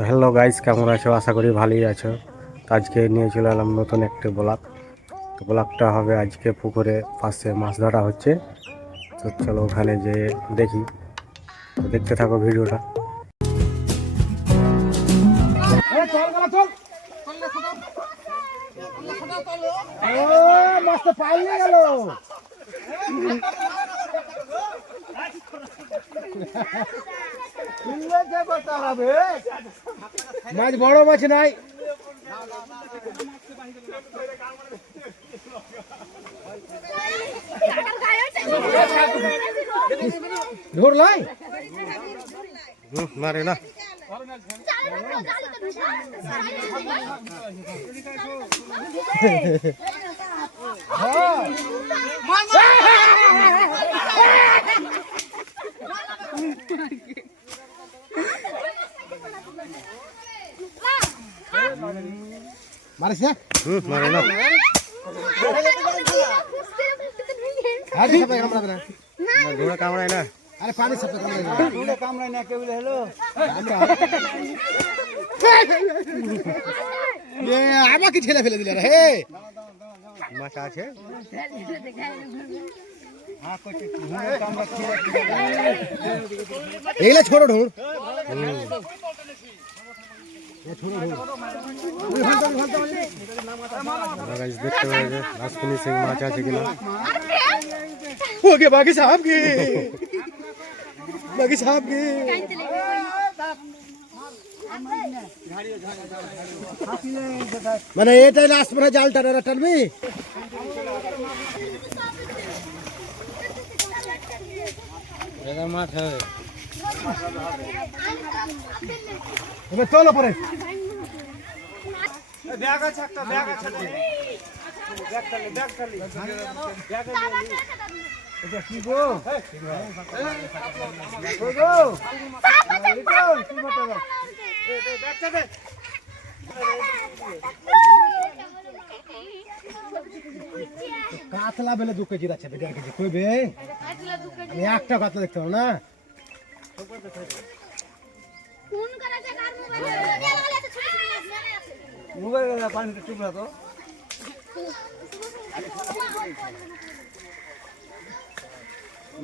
তো hello guys, কেমন আছো? আশা করি ভালোই আছো। তো আজকে নিয়ে চলে এলাম নতুন একটি ব্লগ। তো ব্লগটা হবে আজকে পুকুরে পাশে মাছ ধরা হচ্ছে। তো চলো ওখানে যে দেখি। তো দেখতে থাকো ভিডিওটা। মাছ বড় মাছ নাই, ধরলাই মারে না। মারিস না, মারে না। আরে সবাই কামড়াবে না, ঘোড়া কামড়ায় না। আরে পানি সব কামড়াবে না, ঘুরে কামড়ায় না কেউ হলো এ আমাকে ঠেলে ফেলে দিলে রে হে। মাছ আছে। এইলা ছোট ঢোর, গাইস দেখতে পাবে লাস্ট ফিনিশিং মাছ আছে কিনা। ওকে বাকি সাহেব কি, বাকি সাহেব কি মানে এটাই লাস্ট মানে জাল টানা টানবি। মাছ হবে। এবার চলো পরে ব্যাগ আছে, একটা ব্যাগ আছে, ব্যাগ খালি, ব্যাগ খালি, ব্যাগ খালি। এটা কি গো? কই গো? লিটন, কি মতো গো? এই ব্যাগটা দে। কাতলা বেলে 2 কেজি আছে, 1.5 কেজি কইবে আমি একটা কাতলা দেখতে পাবো না। ফোন করেছে কার মোবাইলে আছে, ছোট আছে। মোবাইলে পানিতে টুকরা তো।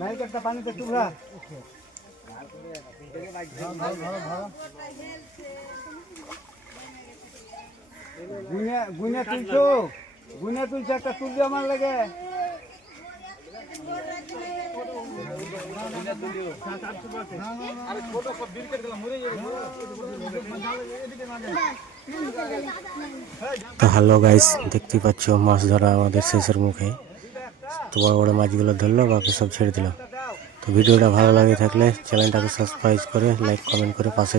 নাই তো একটা পানিতে টুকরা। গুনে তুলছো, গুনে তুলছো, একটা তুলবে আমার লাগে। তো হ্যালো গাইস, দেখতে পাচ্ছ মাছ ধরা আমাদের শেষের মুখে। তো বড় বড় মাছগুলো ধরলো, বাকি সব ছেড়ে দিল। তো ভিডিওটা ভালো লাগে থাকলে চ্যানেলটাকে সাবস্ক্রাইব করে লাইক কমেন্ট করে পাশে